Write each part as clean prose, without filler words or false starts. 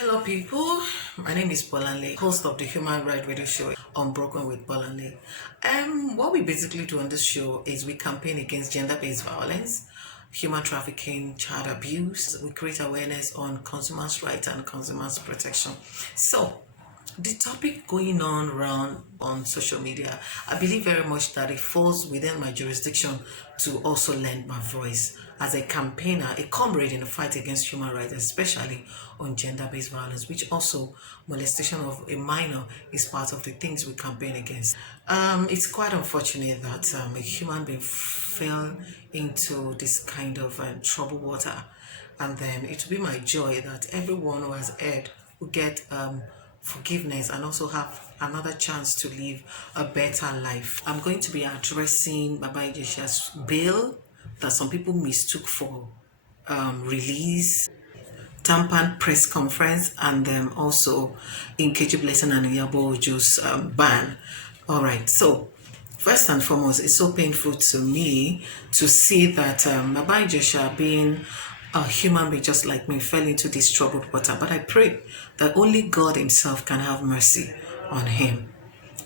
Hello people, my name is Bolanle, host of the Human Rights Radio Show Unbroken with Bolanle. What we basically do on this show is we campaign against gender-based violence, human trafficking, child abuse. We create awareness on consumers' rights and consumers' protection. So, the topic going on around on social media, I believe very much that it falls within my jurisdiction to also lend my voice as a campaigner, a comrade in the fight against human rights, especially on gender-based violence, which also molestation of a minor is part of the things we campaign against. It's quite unfortunate that a human being fell into this kind of troubled water, and then it will be my joy that everyone who has heard will get forgiveness and also have another chance to live a better life. I'm going to be addressing Baba Ijesha's bail that some people mistook for release, TANPAN press conference, and then also Nkechi blessing and Iyabo Ojo's ban. All right, so first and foremost, it's so painful to me to see that Baba Ijesha, being a human being just like me, fell into this troubled water. But I pray that only God himself can have mercy on him.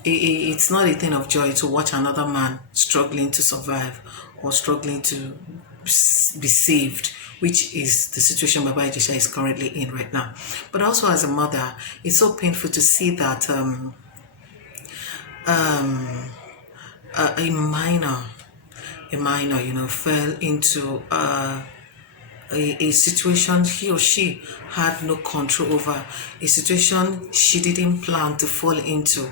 It's not a thing of joy to watch another man struggling to survive or struggling to be saved, which is the situation Baba Ijesha is currently in right now. But also as a mother, it's so painful to see that a minor, fell into a situation he or she had no control over, a situation she didn't plan to fall into.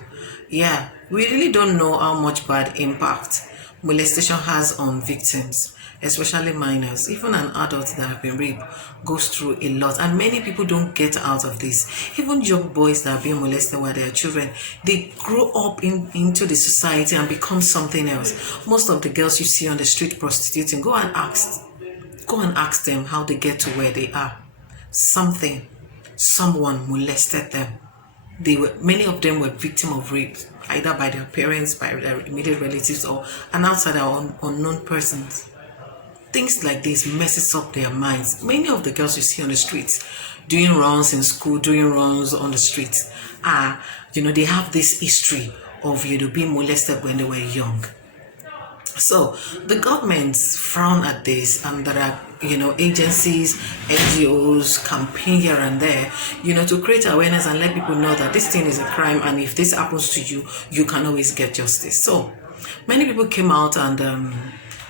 Yeah, we really don't know how much bad impact molestation has on victims, especially minors. Even an adult that have been raped goes through a lot, and many people don't get out of this. Even young boys that are being molested while they are children, they grow up into the society and become something else. Most of the girls you see on the street prostituting, go and ask them how they get to where they are. Someone molested them. Many of them were victims of rape, either by their parents, by their immediate relatives, or an outsider or unknown persons. Things like this messes up their minds. Many of the girls you see on the streets doing runs in school, doing runs on the streets, they have this history of being molested when they were young. So the governments frown at this, and there are agencies, NGOs campaign here and there, to create awareness and let people know that this thing is a crime, and if this happens to you, you can always get justice. So many people came out and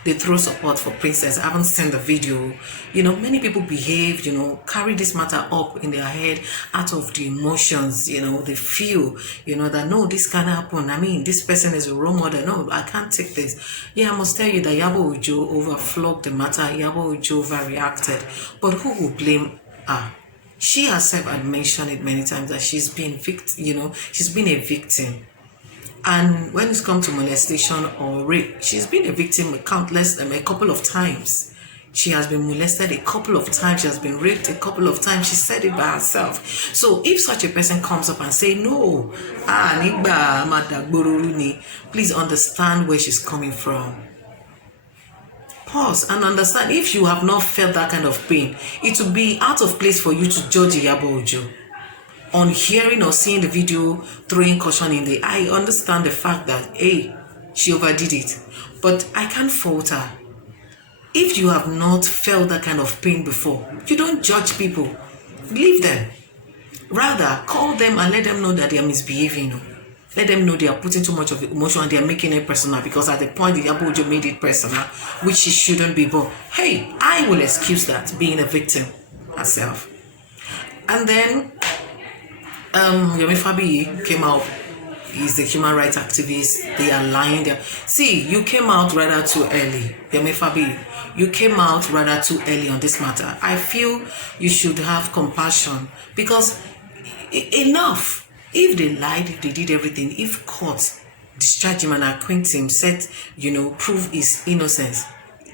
they throw support for Princess. I haven't seen the video. Many people behave, carry this matter up in their head out of the emotions, they feel, that no, this can happen. I mean, this person is a role model. No, I can't take this. Yeah, I must tell you that Iyabo Ojo overflogged the matter. Iyabo Ojo overreacted. But who will blame her? She herself had mentioned it many times that she's been she's been a victim. And when it comes to molestation or rape, she's been a victim a couple of times. She has been molested a couple of times. She has been raped a couple of times. She said it by herself. So if such a person comes up and say, no, please understand where she's coming from. Pause and understand. If you have not felt that kind of pain, it will be out of place for you to judge Iyabo Ojo. On hearing or seeing the video, throwing caution in the I understand the fact that, hey, she overdid it. But I can't fault her. If you have not felt that kind of pain before, you don't judge people. Leave them. Rather, call them and let them know that they are misbehaving. Let them know they are putting too much of emotion and they are making it personal, because at the point Iyabo Ojo made it personal, which she shouldn't be. But hey, I will excuse that, being a victim herself. And then Yomi Fabi came out. He's the human rights activist. They are lying there. See, you came out rather too early. Yomi Fabi, you came out rather too early on this matter. I feel you should have compassion, because enough. If they lied, if they did everything, if court discharge him and acquaint him, said, prove his innocence,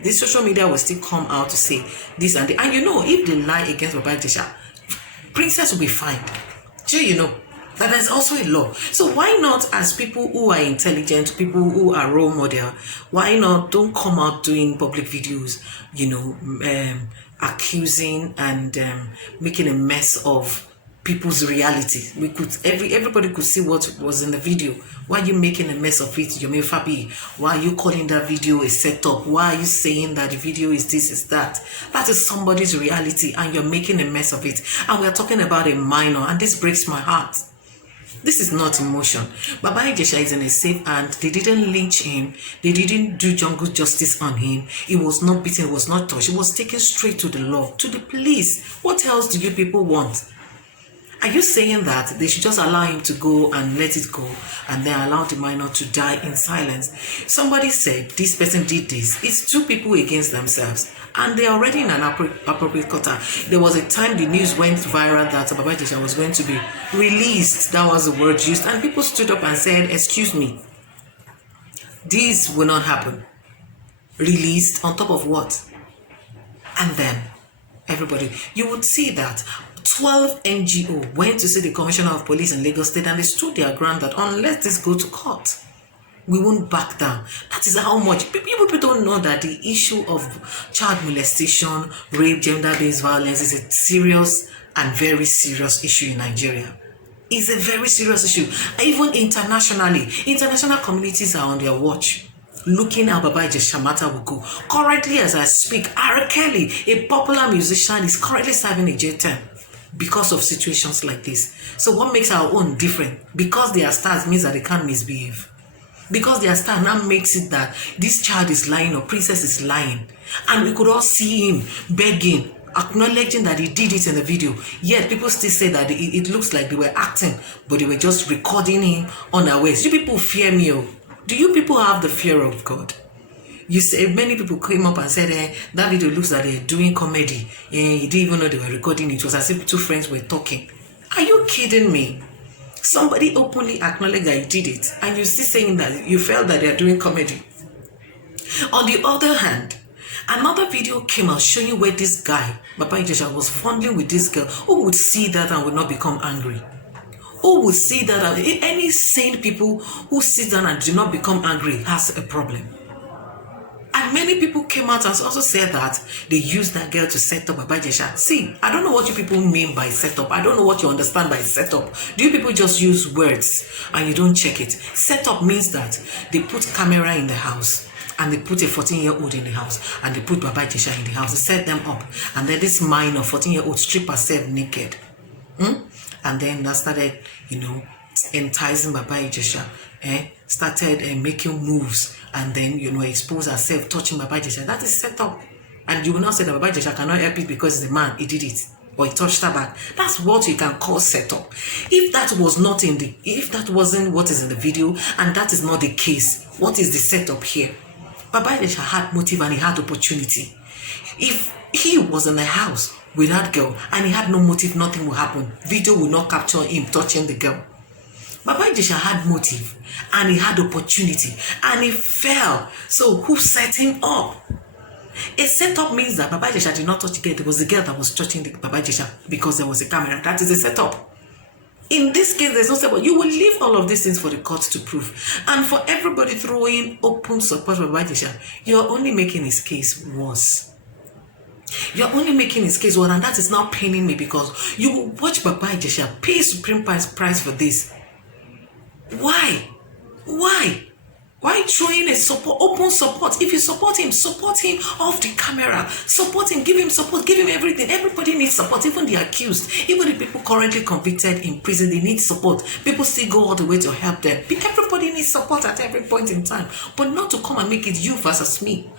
the social media will still come out to say this and that. And if they lie against Baba Ijesha, Princess will be fined. That there's also a law. So why not, as people who are intelligent, people who are role model, why not don't come out doing public videos, accusing and making a mess of people's reality. Everybody could see what was in the video. Why are you making a mess of it, Yomi Fabi? Why are you calling that video a setup? Why are you saying that the video is this, is that? That is somebody's reality, and you're making a mess of it. And we are talking about a minor, and this breaks my heart. This is not emotion. Baba Ijesha is in a safe hand. They didn't lynch him. They didn't do jungle justice on him. He was not beaten. He was not touched. He was taken straight to the law, to the police. What else do you people want? Are you saying that they should just allow him to go and let it go, and then allow the minor to die in silence? Somebody said this person did this. It's two people against themselves, and they're already in an appropriate quarter. There was a time the news went viral that Baba Ijesha was going to be released. That was the word used, and people stood up and said, excuse me, this will not happen. Released on top of what? And then everybody, you would see that 12 NGO went to see the Commissioner of Police in Lagos State, and they stood their ground that unless this go to court, we won't back down. That is how much people don't know that the issue of child molestation, rape, gender-based violence is a serious and very serious issue in Nigeria. It's a very serious issue. Even internationally, international communities are on their watch, looking how Baba Ijesha matter will go. Currently, as I speak, R. Kelly, a popular musician, is currently serving a jail term because of situations like this. So what makes our own different? Because they are stars means that they can't misbehave. Because they are stars now makes it that this child is lying or princess is lying. And we could all see him begging, acknowledging that he did it in the video. Yet people still say that it looks like they were acting, but they were just recording him unawares. You people fear me. Oh. Do you people have the fear of God? You say many people came up and said, that video looks like they're doing comedy. You didn't even know they were recording it. It was as if two friends were talking. Are you kidding me? Somebody openly acknowledged that he did it, and you're still saying that you felt that they're doing comedy. On the other hand, another video came out showing where this guy, Baba Ijesha, was fondling with this girl. Who would see that and would not become angry? Who would see that? Any sane people who sit down and do not become angry has a problem. And many people came out and also said that they used that girl to set up Baba Ijesha. See, I don't know what you people mean by setup. I don't know what you understand by setup. Do you people just use words and you don't check it? Setup means that they put camera in the house, and they put a 14-year-old in the house, and they put Baba Ijesha in the house. They set them up, and then this minor 14-year-old strip herself naked. And then that started, enticing Baba Ijesha. Started making moves, and then expose herself, touching Baba Ijesha. That is set up. And you will not say that Baba Ijesha cannot help it because the man, he did it, or he touched her back. That's what you can call set up. If that wasn't what is in the video, and that is not the case, what is the setup here? Baba Ijesha had motive and he had opportunity. If he was in the house with that girl and he had no motive, nothing will happen. Video will not capture him touching the girl. Baba Ijesha had motive and he had opportunity and he fell. So who set him up? A setup means that Baba Ijesha did not touch the girl. It was the girl that was touching Baba Ijesha because there was a camera. That is a setup. In this case, there's no setup. You will leave all of these things for the court to prove. And for everybody throwing open support for Baba Ijesha, you're only making his case worse. You're only making his case worse, and that is now paining me because you will watch Baba Ijesha pay supreme price for this. Why? Why throwing a support, open support? If you support him off the camera. Support him, give him support, give him everything. Everybody needs support, even the accused, even the people currently convicted in prison, they need support. People still go all the way to help them. Everybody needs support at every point in time, but not to come and make it you versus me.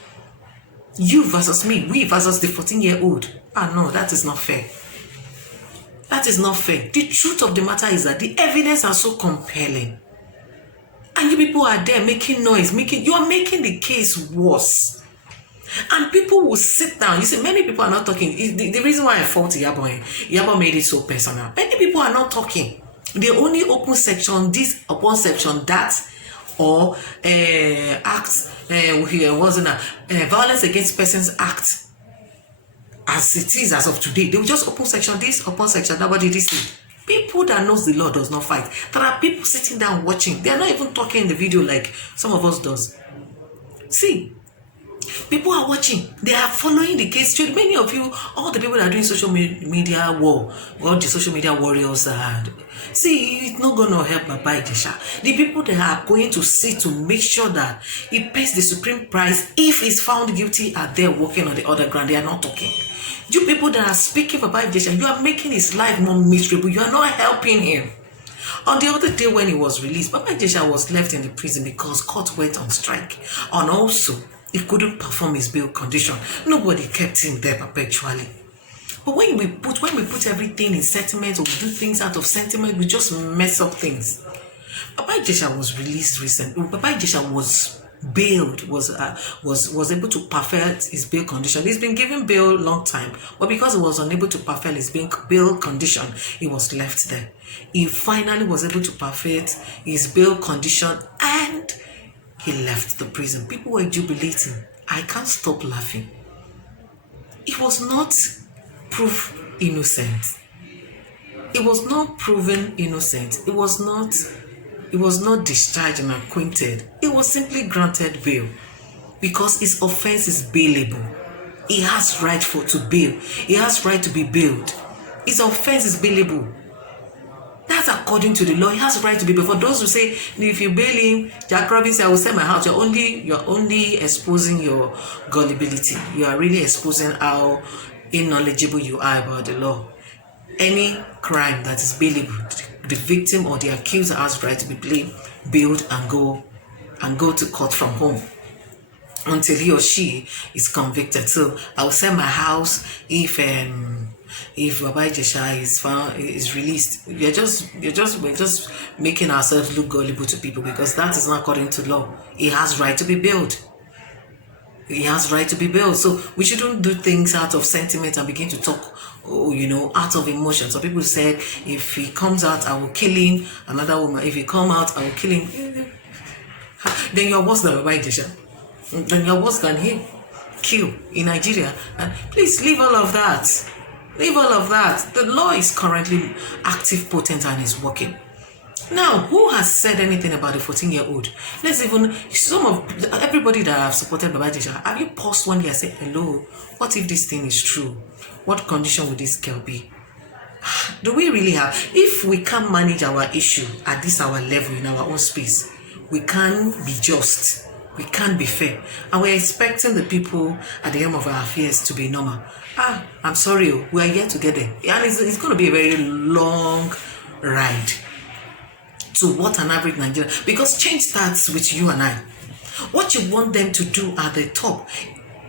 You versus me, we versus the 14-year-old. No, that is not fair. That is not fair. The truth of the matter is that the evidence are so compelling. And you people are there making noise, you are making the case worse. And people will sit down. You see, many people are not talking. The reason why I fault Iyabo made it so personal. Many people are not talking. They only open section this, upon section that, or acts, Violence Against Persons Act. As it is as of today, they will just open section this, upon section that. What did he say? People that knows the law does not fight. There are people sitting down watching. They are not even talking in the video like some of us does. See, People are watching. They are following the case. Many of you, all the people that are doing social media war, all the social media warriors are. See, it's not going to help Baba Ijesha. The people that are going to see to make sure that he pays the supreme price if he's found guilty are there working on the other ground. They are not talking. You people that are speaking for Baba Ijesha, you are making his life more miserable. You are not helping him. On the other day when he was released, Baba Ijesha was left in the prison because court went on strike. And also, he couldn't perform his bail condition. Nobody kept him there perpetually. But when we put everything in sentiment, or we do things out of sentiment, we just mess up things. Baba Ijesha was released recently. Baba Ijesha was bailed, was able to perfect his bail condition. He's been given bail a long time, but because he was unable to perfect his bail condition, he was left there. He finally was able to perfect his bail condition and he left the prison. People were jubilating. I can't stop laughing. He was not proved innocent. It was not proven innocent. It was not discharged and acquitted. It was simply granted bail because his offense is bailable. He has right to bail. He has right to be bailed. His offense is bailable. That's according to the law. He has a right to be bailed. For those who say, if you bail him, Jack Robinson, I will sell my house. You're only exposing your gullibility. You are really exposing how knowledgeable you are about the law. Any crime that is bailable, the victim or the accuser has right to be bailed and go to court from home until he or she is convicted. So I will sell my house if Baba Ijesha is released. We're just making ourselves look gullible to people because that is not according to law. He has right to be bailed. He has right to be bailed. So we shouldn't do things out of sentiment and begin to talk, out of emotion. So people said, if he comes out, I will kill him. Another woman, if he come out, I will kill him. Then you're worse than Baba Ijesha. Then you're worse than him. Kill in Nigeria. And please leave all of that. Leave all of that. The law is currently active, potent, and is working. Now, who has said anything about the 14-year-old? Let's even, everybody that have supported Baba Ijesha, have you paused one day and said, hello, what if this thing is true? What condition would this girl be? Do we really have, if we can't manage our issue at this our level in our own space, we can't be just, we can't be fair, and we're expecting the people at the end of our affairs to be normal. I'm sorry, we are here together, and it's going to be a very long ride to what an average Nigerian, because change starts with you and I. What you want them to do at the top,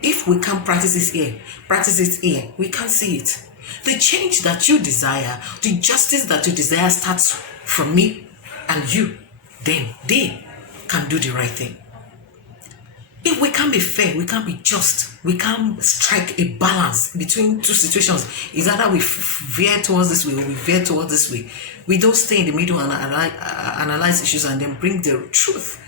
if we can't practice it here, we can't see it. The change that you desire, the justice that you desire starts from me and you. Then they can do the right thing. If we can't be fair, we can't be just, we can't strike a balance between two situations. It's either we veer towards this way or we veer towards this way. We don't stay in the middle and analyze issues and then bring the truth.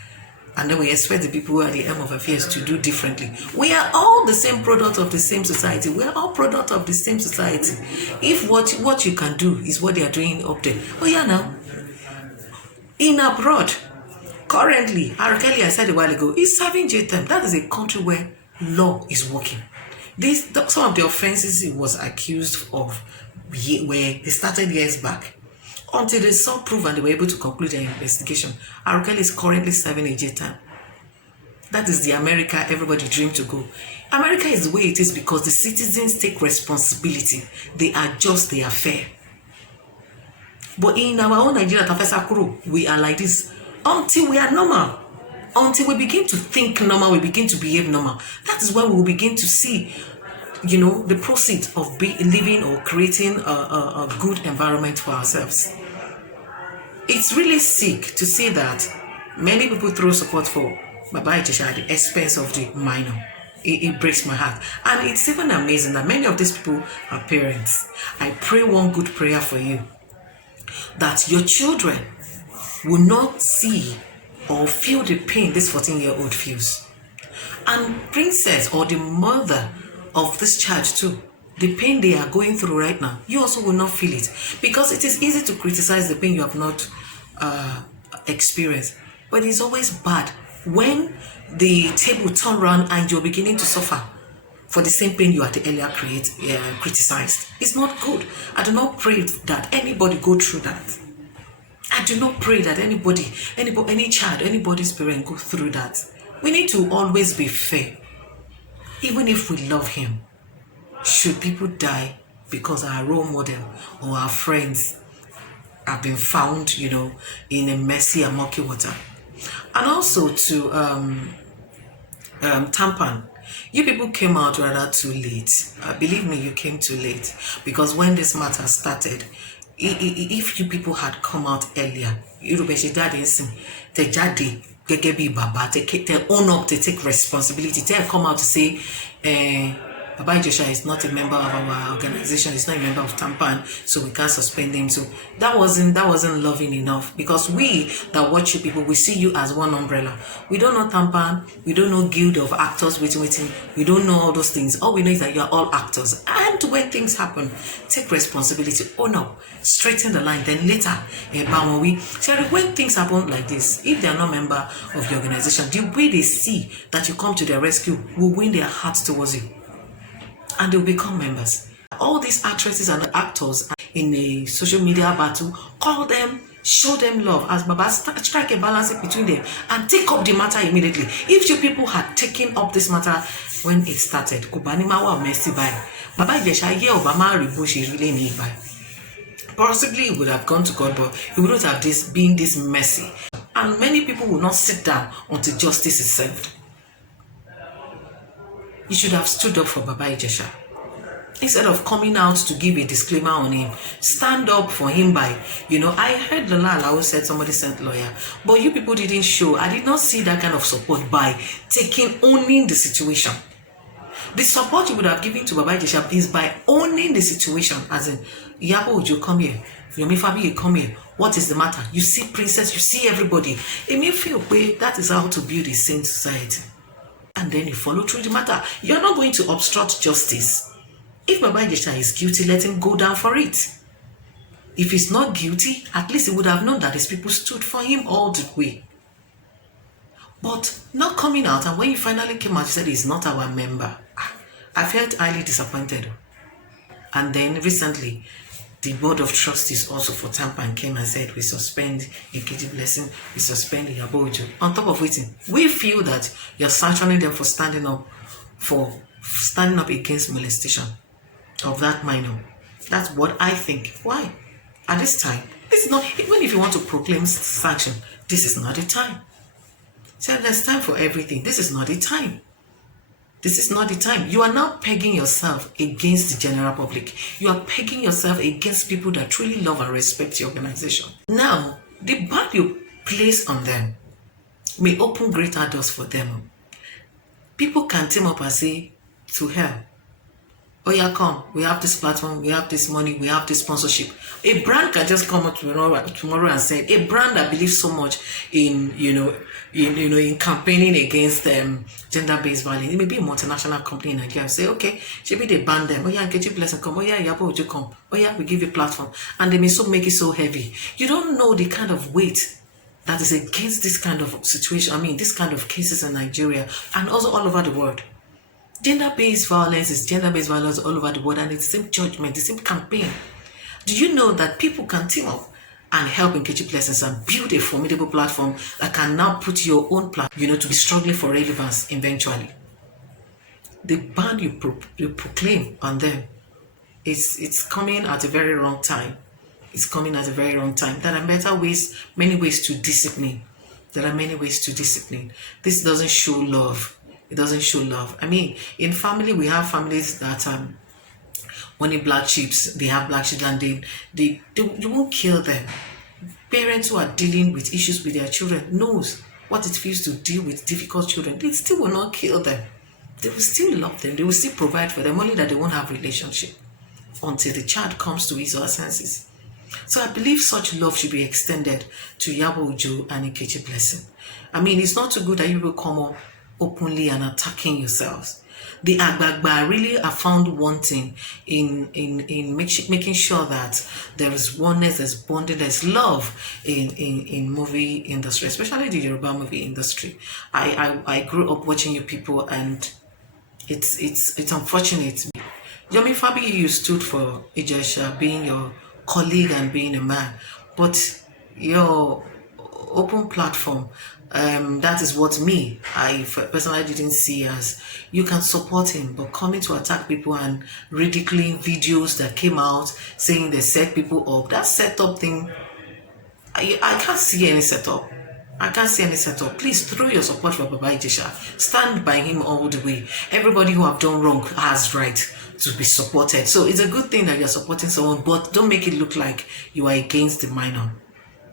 And then we expect the people who are the aim of affairs to do differently. We are all the same product of the same society. We are all product of the same society. If what you can do is what they are doing up there. Oh yeah, now. In abroad, currently, R. Kelly, I said a while ago, is serving jail term. That is a country where law is working. Some of the offenses he was accused of where they started years back. Until they saw proof and they were able to conclude their investigation. R. Kelly is currently serving a jail term. That is the America everybody dreamed to go. America is the way it is because the citizens take responsibility. They are just, they are fair. But in our own Nigeria, Tafesa Kuro, we are like this. Until we are normal, until we begin to think normal, we begin to behave normal. That is when we will begin to see, the proceed of living or creating a good environment for ourselves. It's really sick to see that many people throw support for Baba Ijesha at the expense of the minor. It breaks my heart. And it's even amazing that many of these people are parents. I pray one good prayer for you, that your children will not see or feel the pain this 14-year-old feels. And princess or the mother of this child too, the pain they are going through right now, you also will not feel it. Because it is easy to criticize the pain you have not experienced. But it's always bad when the table turn around and you're beginning to suffer for the same pain you had earlier criticized. It's not good. I do not pray that anybody go through that. I do not pray that any child, anybody's parent go through that. We need to always be fair. Even if we love him, should people die because our role model or our friends have been found, in a messy and murky water? And also to TANPAN, you people came out rather too late. Believe me, you came too late, because when this matter started, if you people had come out earlier, they own up, they take responsibility, they come out to say, Baba Ijesha is not a member of our organization, he's not a member of TANPAN, so we can't suspend him. So that wasn't loving enough, because we that watch you people, we see you as one umbrella. We don't know TANPAN, we don't know guild of actors waiting, we don't know all those things. All we know is that you are all actors. And when things happen, take responsibility, own up, straighten the line. Then later, when things happen like this, if they are not a member of the organization, the way they see that you come to their rescue will win their hearts towards you, and they'll become members. All these actresses and actors in a social media battle, call them, show them love, as Baba strike a balance between them and take up the matter immediately. If you people had taken up this matter when it started, Kubanimawa Messi by Baba Ijesha here Obama Ribushi really need by. Possibly it would have gone to God, but it wouldn't have been this messy. And many people will not sit down until justice is served. You should have stood up for Baba Ijesha. Instead of coming out to give a disclaimer on him, stand up for him by, I heard the Lala said somebody sent lawyer, but you people didn't show. I did not see that kind of support by owning the situation. The support you would have given to Baba Ijesha is by owning the situation, as in, Iyabo Ojo, come here. Yomi Fabi, you come here. What is the matter? You see princess, you see everybody. It may feel that is how to build a sane society. And then you follow through the matter. You're not going to obstruct justice. If Baba Ijesha is guilty, let him go down for it. If he's not guilty, at least he would have known that his people stood for him all the way. But not coming out, and when you finally came out, you said he's not our member. I felt highly disappointed. And then recently, the board of trustees also for TANPAN came and said, we suspend Nkechi Blessing, we suspend Iyabo Ojo. On top of waiting, we feel that you're sanctioning them for standing up against molestation of that minor. That's what I think. Why? At this time, this is not, even if you want to proclaim sanction, this is not the time. So there's time for everything. This is not the time. This is not the time. You are now pegging yourself against the general public. You are pegging yourself against people that truly love and respect your organization. Now, the ban you place on them may open greater doors for them. People can team up and say, to hell, oh yeah, come, we have this platform, we have this money, we have this sponsorship. A brand can just come up tomorrow and say, a brand that believes so much in, in campaigning against gender-based violence. It may be a multinational company in Nigeria and say, okay, maybe they ban them. Oh yeah, Nkechi Blessing come. Oh yeah, Iyabo Ojo come. Oh yeah, we give you a platform. And they may make it so heavy. You don't know the kind of weight that is against this kind of situation. This kind of cases in Nigeria and also all over the world. Gender-based violence is gender-based violence all over the world, and it's the same judgment, the same campaign. Do you know that people can team up and help Nkechi Blessings and build a formidable platform that can now put your own platform, to be struggling for relevance eventually? The ban you proclaim on them, it's coming at a very wrong time. It's coming at a very wrong time. There are many ways to discipline. This doesn't show love. It doesn't show love. In family, we have families that when in black sheep, they have black sheep, and they won't kill them. Parents who are dealing with issues with their children knows what it feels to deal with difficult children. They still will not kill them. They will still love them. They will still provide for them, only that they won't have relationship until the child comes to his or her senses. So I believe such love should be extended to Iyabo Ojo and Nkechi Blessing. It's not too good that you will come up openly and attacking yourselves. The Agbagba really are found wanting in making sure that there is oneness, there's bonding, there's love in movie industry, especially the Yoruba movie industry. I grew up watching you people, and it's unfortunate. Yomi Fabi, you stood for Ijesha being your colleague and being a man, but your open platform, that is what I personally didn't see as you can support him, but coming to attack people and ridiculing videos that came out saying they set people up, that setup thing, I can't see any setup. I can't see any setup. Please throw your support for Baba Ijesha. Stand by him all the way. Everybody who have done wrong has right to be supported. So it's a good thing that you're supporting someone, but don't make it look like you are against the minor.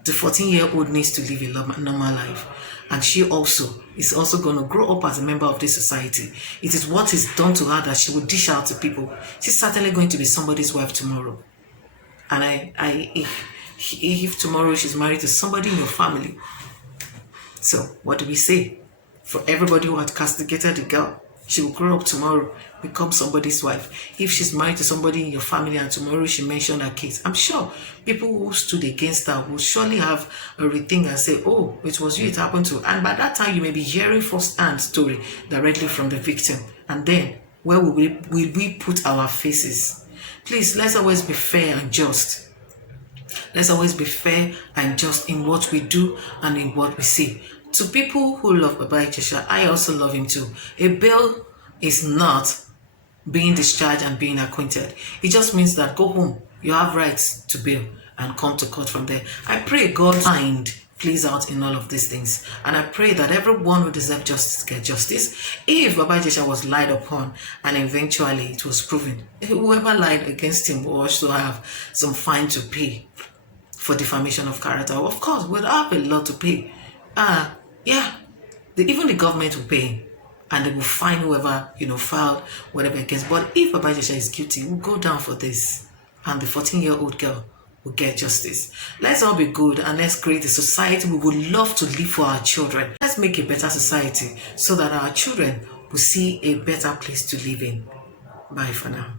The 14-year-old needs to live a normal life. And she also is also going to grow up as a member of this society. It is what is done to her that she will dish out to people. She's certainly going to be somebody's wife tomorrow. And if tomorrow she's married to somebody in your family, so what do we say? For everybody who had castigated the girl, she will grow up tomorrow, become somebody's wife. If she's married to somebody in your family and tomorrow she mentioned her kids, I'm sure people who stood against her will surely have a rethink and say, oh, it was you it happened to. And by that time, you may be hearing first-hand story directly from the victim. And then, where will we put our faces? Please, let's always be fair and just. Let's always be fair and just in what we do and in what we say. To people who love Baba Ijesha, I also love him too. A bail is not being discharged and being acquitted. It just means that go home. You have rights to bail and come to court from there. I pray God's mind plays out in all of these things. And I pray that everyone who deserves justice get justice. If Baba Ijesha was lied upon and eventually it was proven, whoever lied against him will also have some fine to pay for defamation of character. Of course, we'll have a lot to pay. Even the government will pay him, and they will fine whoever filed whatever against. But if Baba Ijesha is guilty, we'll go down for this, and the 14-year-old girl will get justice. Let's all be good and let's create a society we would love to live for our children. Let's make a better society so that our children will see a better place to live in. Bye for now.